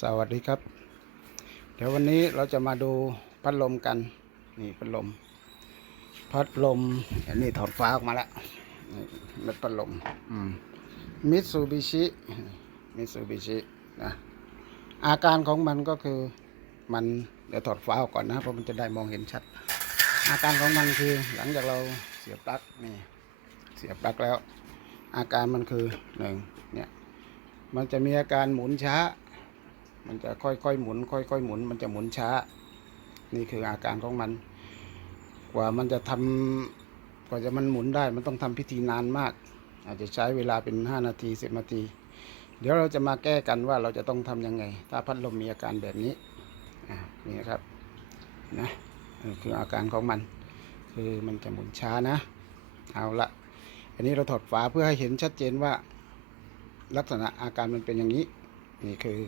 สวัสดีครับ เดี๋ยววันนี้เราจะมาดูพัดลมกัน นี่พัดลม พัดลมอันนี้ถอดฟ้าออกมาแล้วนี่เม็ดพัดลมมิตซูบิชิมิตซูบิชินะอาการของมันก็คือมันเดี๋ยวถอดฟ้าออกก่อนนะเพราะมันจะได้มองเห็นชัด อาการของมันคือหลังจากเราเสียบปลั๊กนี่เสียบปลั๊กแล้ว อาการมันคือหนึ่งเนี่ยมันจะมีอาการหมุนช้า มันจะค่อยๆหมุน ค่อยๆหมุน มันจะหมุนช้า นี่คืออาการของมัน กว่ามันจะทำกว่าจะมันหมุนได้ มันต้องทำพิธีนานมาก อาจจะใช้เวลาเป็น 5 นาที 10 นาที เดี๋ยวเราจะมาแก้กันว่าเราจะต้องทำยังไง ถ้าพัดลมมีอาการแบบนี้อ่านี่ครับนะคืออาการของมัน คือมันจะหมุนช้านะ เอาละอันนี้เราถอดฝาเพื่อให้เห็นชัดเจนว่าลักษณะอาการมันเป็นอย่างนี้ นี่คือ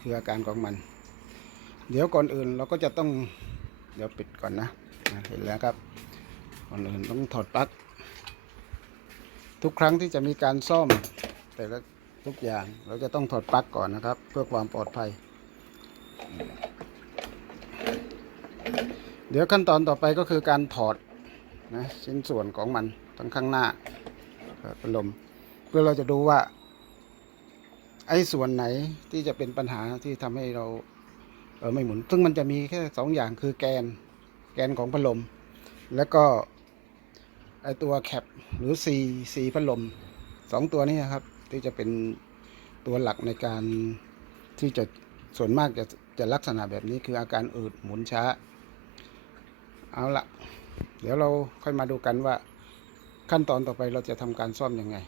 คืออาการของมัน เดี๋ยวก่อนอื่นเราก็จะต้องเดี๋ยวปิดก่อนนะเห็นแล้วครับก่อนอื่นต้องถอดปลั๊กทุกครั้งที่จะมีการซ่อม แต่ละทุกอย่างเราจะต้องถอดปลั๊กก่อนนะครับ เพื่อความปลอดภัย เดี๋ยวขั้นตอนต่อไปก็คือการถอดนะชิ้นส่วนของมันทั้งข้างหน้าพัดลมเพื่อเราจะดูว่า ไอ้ส่วนไหนที่จะเป็นปัญหาที่ทำให้เราเออไม่หมุน ซึ่งมันจะมีแค่สองอย่างคือแกน แกนของพัดลม แล้วก็ไอตัวแคปหรือซีซีพัดลมสองตัวนี้ครับ ที่จะเป็นตัวหลักในการที่จะส่วนมากจะจะลักษณะแบบนี้คืออาการอืดหมุนช้า เอาละเดี๋ยวเราค่อยมาดูกันว่าขั้นตอนต่อไปเราจะทำการซ่อมยังไง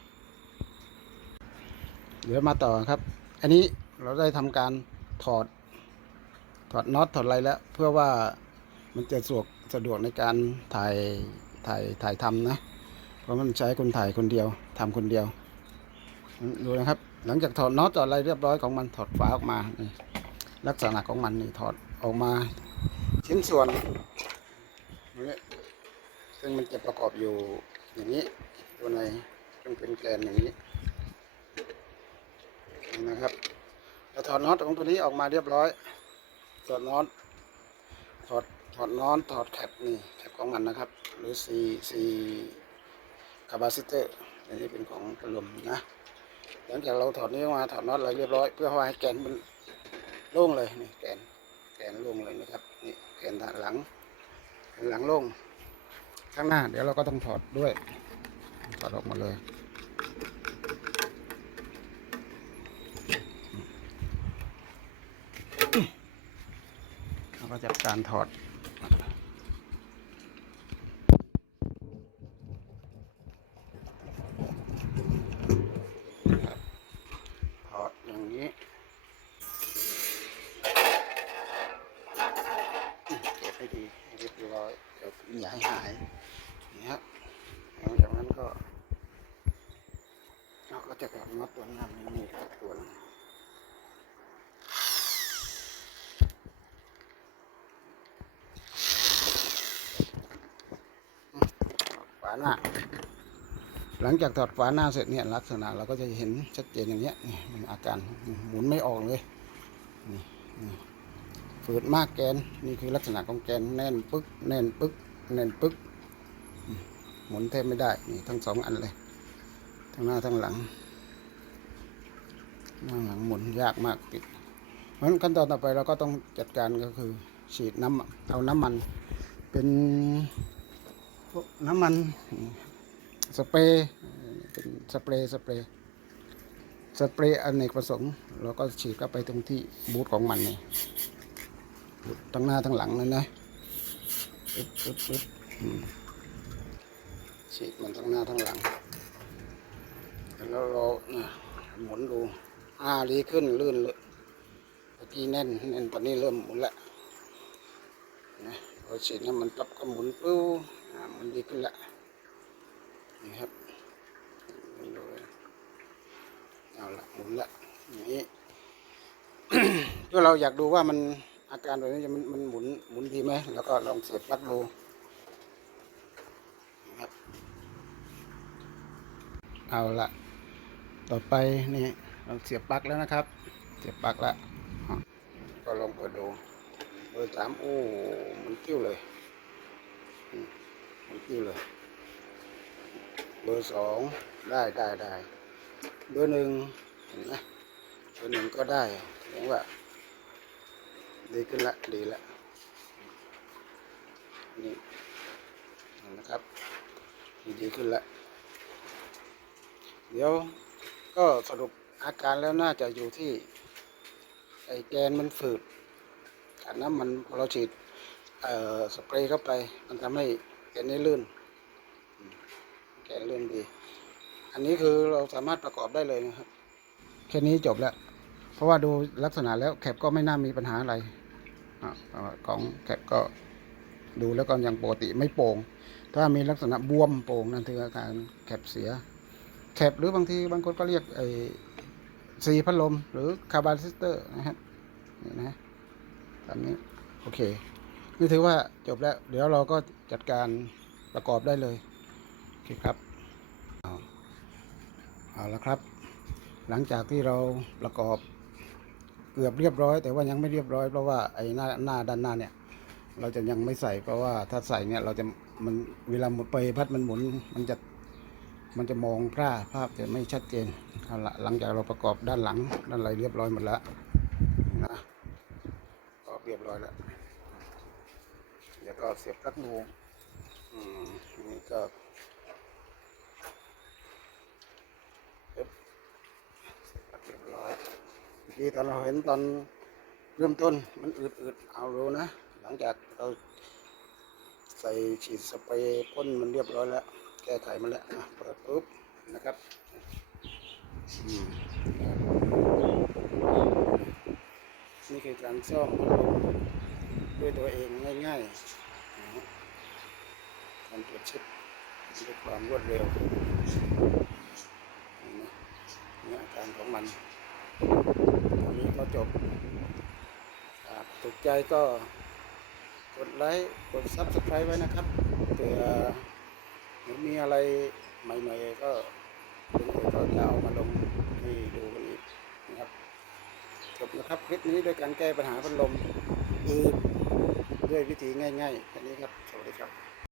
เดี๋ยวมาต่อครับ อันนี้เราได้ทำการถอด ถอดน็อตถอดอะไรแล้ว เพื่อว่ามันจะสะดวกสะดวกในการถ่ายถ่ายถ่ายทำนะ เพราะมันใช้คนถ่ายคนเดียวทำคนเดียว ดูนะครับ หลังจากถอดน็อตถอดอะไรเรียบร้อยของมันถอดฝาออกมาลักษณะของมันนี่ถอดออกมา ชิ้นส่วนนี่ซึ่งมันจะประกอบอยู่อย่างนี้ตัวในซึ่งเป็นแกนอย่างนี้ นี่นะครับเราถอดน็อตของตัวนี้ออกมาเรียบร้อยถอดน็อตถอดถอดน็อตถอดแคปนี่แคปของมันนะครับ หรือซีซีคาบาซิเตอร์อันนี้เป็นของพัดลมนะหลังจากเราถอดนี้มาถอดน็อตอะไรเรียบร้อย เพื่อให้แกนมันโล่งเลยนี่แกนแกนโล่งเลยนะครับนี่แกนด้านหลังหลังโล่งข้างหน้า เดี๋ยวเราก็ต้องถอดด้วยถอดออกมดเลย เราก็จะการถอดถอดอย่างนี้เก็บให้ดีให้เรียบร้อยเดี๋ยวอย่าให้หายนี่ครับหลังจากนั้นก็ เราก็จะถอดน็อตตัวนี้นี่ครับตัวนึง ฝาหน้า หลังจากถอดฝาหน้าเสร็จเนี่ยลักษณะเราก็จะเห็นชัดเจนอย่างเงี้ยนี่มันอาการหมุนไม่ออกเลยนี่นี่ฝืดมากแกนนี่คือลักษณะของแกนแน่นปึ๊กแน่นปึ๊กแน่นปึ๊กหมุนแทบไม่ได้นี่ทั้งสองอันเลยทั้งหน้าทั้งหลังหน้าหลังหมุนยากมากปิดเพราะฉะนั้นขั้นตอนต่อไปเราก็ต้องจัดการก็คือฉีดน้ำเอาน้ำมันเป็น พวกน้ำมันสเปรย์เป็นสเปรย์สเปรย์สเปรย์อเนกประสงค์เราก็ฉีดเข้าไปตรงที่บูธของมันนี่บูธทั้งหน้าทั้งหลังเลยนะปึ๊บปึ๊บปึ๊บฉีดมันทั้งหน้าทั้งหลัง แล้วเราหมุนดูอ่าดีขึ้นลื่นเลยเมื่อกี้แน่นแน่นตอนนี้เริ่มหมุนแล้วนะพอฉีดน้ำมันปั๊บก็หมุนปุ๊บอ่า มันดีขึ้นละนี่ครับดูเลยเอาละหมุนละอย่างนี้เพื่อเราอยากดูว่ามันอาการแบบนี้มันมันหมุนหมุนดีไหมแล้วก็ลองเสียบปลั๊กดูนะครับเอาละต่อไปนี่เราเสียบปลั๊กแล้วนะครับ เสียบปลั๊กละลองเปิดดูเบอร์สามโอ้มันกิ้วเลย นกิ้วเลยเบอร์สองได้ได้ได้เบอร์หนึ่งเห็นไหมเบอร์หนึ่งก็ได้แสดงว่าดีขึ้นละดีละนี่นะครับดีดีขึ้นละเดี๋ยวก็สรุปอาการแล้วน่าจะอยู่ที่ ไอแกนมันฝืดอันนั้นมันพอเราฉีดเอ่อสเปรย์เข้าไปมันทำให้ แกนนี้ลื่น แกนลื่นดี อันนี้คือเราสามารถประกอบได้เลยนะครับ แค่นี้จบแล้ว เพราะว่าดูลักษณะแล้วแคปก็ไม่น่ามีปัญหาอะไรอของแคปก็ดูแล้วก็ยังปกติไม่โป่ง ถ้ามีลักษณะบวมโป่งนั่นคืออาการแคปเสีย แคปหรือบางทีบางคนก็เรียกไอ้ซีพัดลมหรือคาร์บอนซิสเตอร์นะครับนี่นะตามนี้ โอเค นี่ถือว่าจบแล้ว เดี๋ยวเราก็จัดการประกอบได้เลยโอเคครับเอาเอาละครับ หลังจากที่เราประกอบเกือบเรียบร้อย แต่ว่ายังไม่เรียบร้อยเพราะว่าไอ้หน้าหน้าด้านหน้าเนี่ย เราจะยังไม่ใส่เพราะว่าถ้าใส่เนี่ยเราจะมันเวลาหมุนไปพัดมันหมุนมันจะมันจะมองพร่าภาพจะไม่ชัดเจนเอาละหลังจากเราประกอบด้านหลังด้านอะไรเรียบร้อยหมดแล้วนะก็เรียบร้อยแล้ว เดี๋ยวก็เสียบปลั๊กนูอืมนี่ก็เสียบเรียบร้อยเมื่อกี้ตอนเราเห็นตอนเริ่มต้นมันอืดๆเอารู้นะ หลังจากเราใส่ฉีดสเปรย์พ่นมันเรียบร้อยแล้ว แก้ไขมันแล้วอะเปิดปุ๊บนะครับอืมนี่คือการซ่อมด้วยตัวเองง่าย ๆ การตรวจเช็คด้วยความรวดเร็วนี่นะอาการของมันตอนนี้ก็จบถูกใจก็กดไลค์กดซับสไครต์ไว้นะครับเผื่อมีอะไรใหม่ๆ ก็ลุงเอ๋ก็จะเอามาลงให้ดูกันอีกนะครับจบนะครับคลิปนี้ด้วยการแก้ปัญหาพัดลมอืดด้วยวิธีง่ายๆแค่นี้ครับ สวัสดีครับ